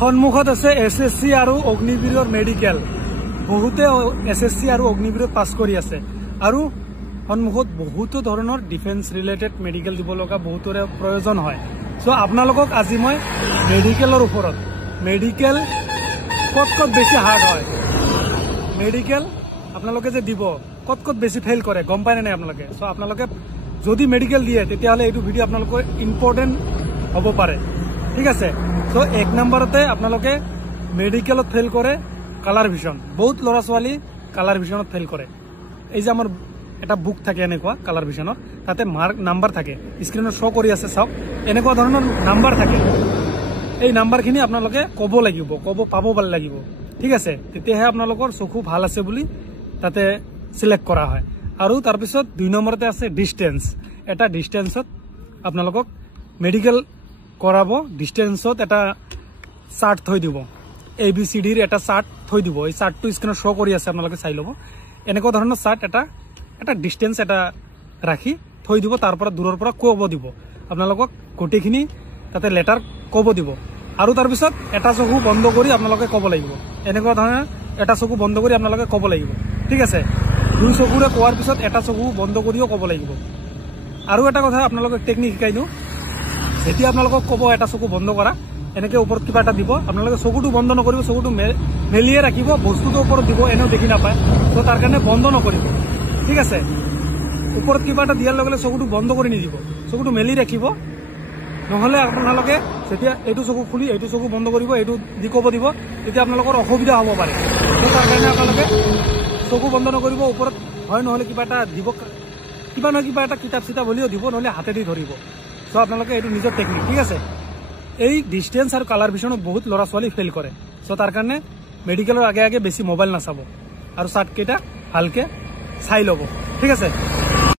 সন্মুখত আছে এছএছচি আৰু অগ্নিবীৰৰ মেডিকেল। বহুতে এছএছচি আৰু অগ্নিবীৰত পাছ কৰি আছে আৰু সন্মুখত বহুতো ধৰণৰ ডিফেন্স ৰিলেটেড মেডিকেল দিব লগা বহুতৰে প্ৰয়োজন হয়। সো আপোনালোকক আজি মই মেডিকেলৰ ওপৰত মেডিকেল কত বেছি হাৰ্ড হয়, মেডিকেল আপোনালোকে যে দিব কত বেছি ফেইল কৰে গম পায় নাই আপোনালোকে। সো আপোনালোকে যদি মেডিকেল দিয়ে তেতিয়াহ'লে এইটো ভিডিঅ' আপোনালোকৰ ইম্পৰ্টেণ্ট হ'ব পাৰে, ঠিক আছে। সো 1 নম্বৰতে আপোনালোকে মেডিকেলত ফেইল কৰে কালাৰ ভিজন। বহুত ল'ৰা ছোৱালী কালাৰ ভিজনত ফেইল কৰে। এই যে আমাৰ এটা বুক থাকে এনেকুৱা কালাৰ ভিজনত, তাতে মাৰ্ক নাম্বাৰ থাকে, স্ক্ৰীনত শ্ব' কৰি আছে চাওক, এনেকুৱা ধৰণৰ নাম্বাৰ থাকে। এই নাম্বাৰখিনি আপোনালোকে ক'ব লাগিব, পাব লাগিব, ঠিক আছে। তেতিয়াহে আপোনালোকৰ চকু ভাল আছে বুলি তাতে চিলেক্ট কৰা হয়। আৰু তাৰপিছত 2 নম্বৰতে আছে ডিষ্টেঞ্চ। এটা ডিষ্টেঞ্চত আপোনালোকক মেডিকেল কৰাব, ডিষ্টেঞ্চত এটা চাৰ্ট থৈ দিব, ABCDৰ এটা চাৰ্ট থৈ দিব। এই চাৰ্টটো স্ক্ৰীনত শ্ব' কৰি আছে, আপোনালোকে চাই ল'ব। এনেকুৱা ধৰণৰ চাৰ্ট এটা ডিষ্টেঞ্চ এটা ৰাখি থৈ দিব। তাৰ পৰা দূৰৰ পৰা ক'ব দিব আপোনালোকক, গোটেইখিনি তাতে লেটাৰ ক'ব দিব। আৰু তাৰপিছত এটা চকু বন্ধ কৰি আপোনালোকে ক'ব লাগিব। এনেকুৱা ধৰণে এটা চকু বন্ধ কৰি আপোনালোকে ক'ব লাগিব, ঠিক আছে। 2 চকুৰে কোৱাৰ পিছত এটা চকু বন্ধ কৰিও ক'ব লাগিব। আৰু এটা কথা আপোনালোকক টেকনিক শিকাই দিওঁ, যেতিয়া আপোনালোকক ক'ব এটা চকু বন্ধ কৰা, এনেকৈ ওপৰত কিবা এটা দিব, আপোনালোকে চকুটো বন্ধ নকৰিব, চকুটো মেলিয়ে ৰাখিব, বস্তুটো ওপৰত দিব, এনেও দেখি নাপায়। তো তাৰ কাৰণে বন্ধ নকৰিব, ঠিক আছে। ওপৰত কিবা এটা দিয়াৰ লগে লগে চকুটো বন্ধ কৰি নিদিব, চকুটো মেলি ৰাখিব। নহ'লে আপোনালোকে যেতিয়া এইটো চকু খুলি এইটো চকু বন্ধ কৰিব, এইটো দি ক'ব দিব, তেতিয়া আপোনালোকৰ অসুবিধা হ'ব পাৰে। তো তাৰ কাৰণে আপোনালোকে চকু বন্ধ নকৰিব, ওপৰত হয় নহ'লে কিবা এটা দিব, কিবা নহয় কিবা এটা কিতাপ চিতাপ হ'লেও দিব, নহ'লে হাতেদি ধৰিব। চ' আপোনালোকে এইটো নিজৰ টেকনিক, ঠিক আছে। এই ডিষ্টেঞ্চ আৰু কালাৰ ভিজনত বহুত ল'ৰা ছোৱালী ফেইল কৰে। চ' তাৰ কাৰণে মেডিকেলৰ আগে আগে বেছি মোবাইল নাচাব আৰু চাৰ্টকেইটা ভালকৈ চাই ল'ব, ঠিক আছে।